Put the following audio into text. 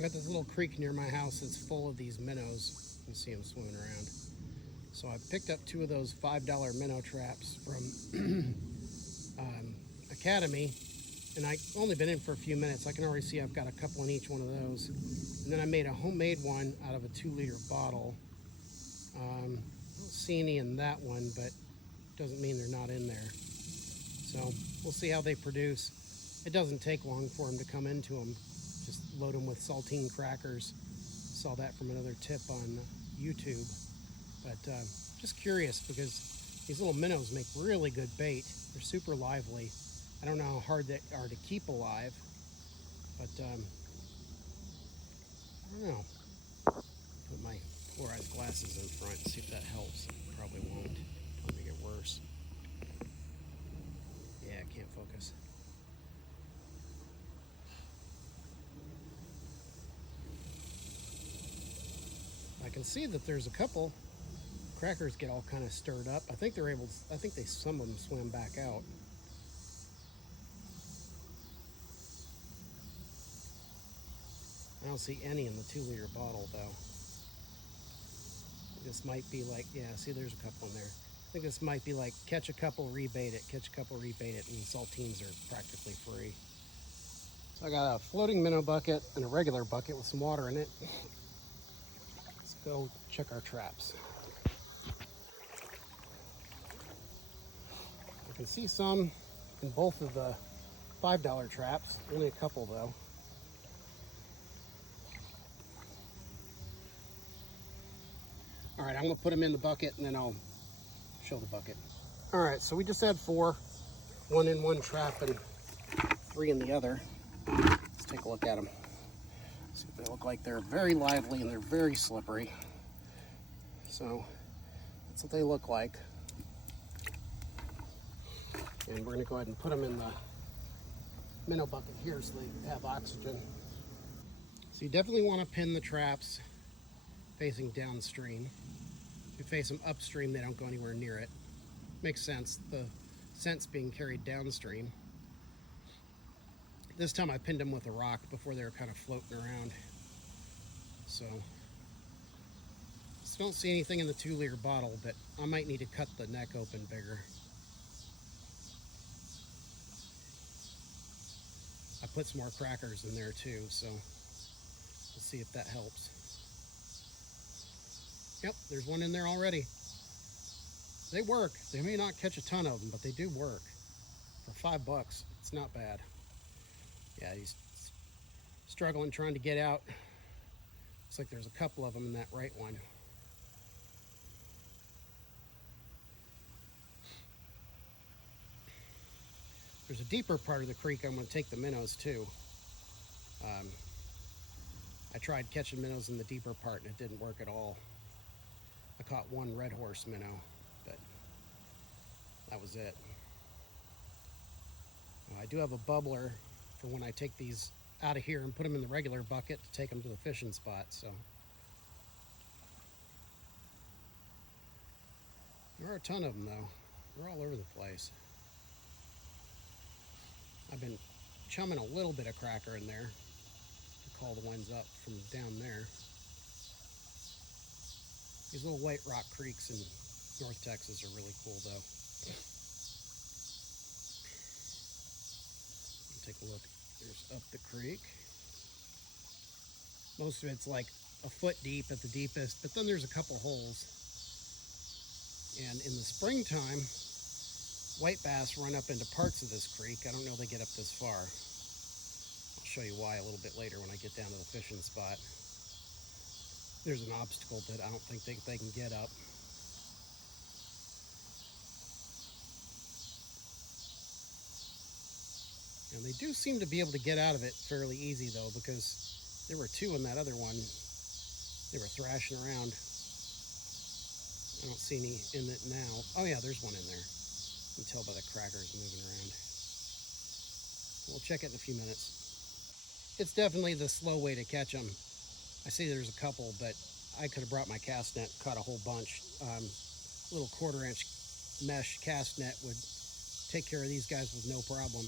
I got this little creek near my house that's full of these minnows. You can see them swimming around. So I picked up 2 of those $5 minnow traps from Academy, and I only been in for a few minutes. I can already see I've got a couple in each one of those. And then I made a homemade one out of a 2-liter bottle. I don't see any in that one, but doesn't mean they're not in there. So we'll see how they produce. It doesn't take long for them to come into them. Just load them with saltine crackers. Saw that from another tip on YouTube. But just curious, because these little minnows make really good bait. They're super lively. I don't know how hard they are to keep alive, but I don't know. Put my polarized glasses in front and see if that helps. Probably won't. It'll make it worse. Yeah, I can't focus. I can see that there's a couple. Crackers get all kind of stirred up. I think some of them swim back out. I don't see any in the 2-liter bottle though. This might be like, yeah, see there's a couple in there. I think this might be like catch a couple, rebait it, catch a couple, rebait it, and saltines are practically free. So I got a floating minnow bucket and a regular bucket with some water in it. Let's go check our traps. I can see some in both of the $5 traps, only a couple though. All right, I'm gonna put them in the bucket and then I'll show the bucket. All right, so we just had 4, 1 in one trap and 3 in the other. Let's take a look at them. See what they look like. They're very lively and they're very slippery. So that's what they look like. And we're gonna go ahead and put them in the minnow bucket here so they have oxygen. So you definitely wanna pin the traps facing downstream. If you face them upstream, they don't go anywhere near it. Makes sense, the scent's being carried downstream. This time I pinned them with a rock before they were kind of floating around. So, just don't see anything in the 2-liter bottle, but I might need to cut the neck open bigger. I put some more crackers in there too, so we'll see if that helps. Yep, there's one in there already. They work. They may not catch a ton of them, but they do work. For $5, it's not bad. Yeah, he's struggling trying to get out. Looks like there's a couple of them in that right one. There's a deeper part of the creek I'm going to take the minnows to. I tried catching minnows in the deeper part and it didn't work at all. I caught 1 red horse minnow, but that was it. I do have a bubbler for when I take these out of here and put them in the regular bucket to take them to the fishing spot. So there are a ton of them though. They're all over the place. I've been chumming a little bit of cracker in there to call the ones up from down there. These little white rock creeks in North Texas are really cool though. Take a look. There's up the creek. Most of it's like a foot deep at the deepest, but then there's a couple holes. And in the springtime, white bass run up into parts of this creek. I don't know they get up this far. I'll show you why a little bit later when I get down to the fishing spot. There's an obstacle that I don't think they can get up. And they do seem to be able to get out of it fairly easy though, because there were 2 in that other one. They were thrashing around. I don't see any in it now. Oh yeah, there's one in there. You can tell by the crackers moving around. We'll check it in a few minutes. It's definitely the slow way to catch them. I see there's a couple, but I could have brought my cast net, caught a whole bunch. Little 1/4-inch mesh cast net would take care of these guys with no problem.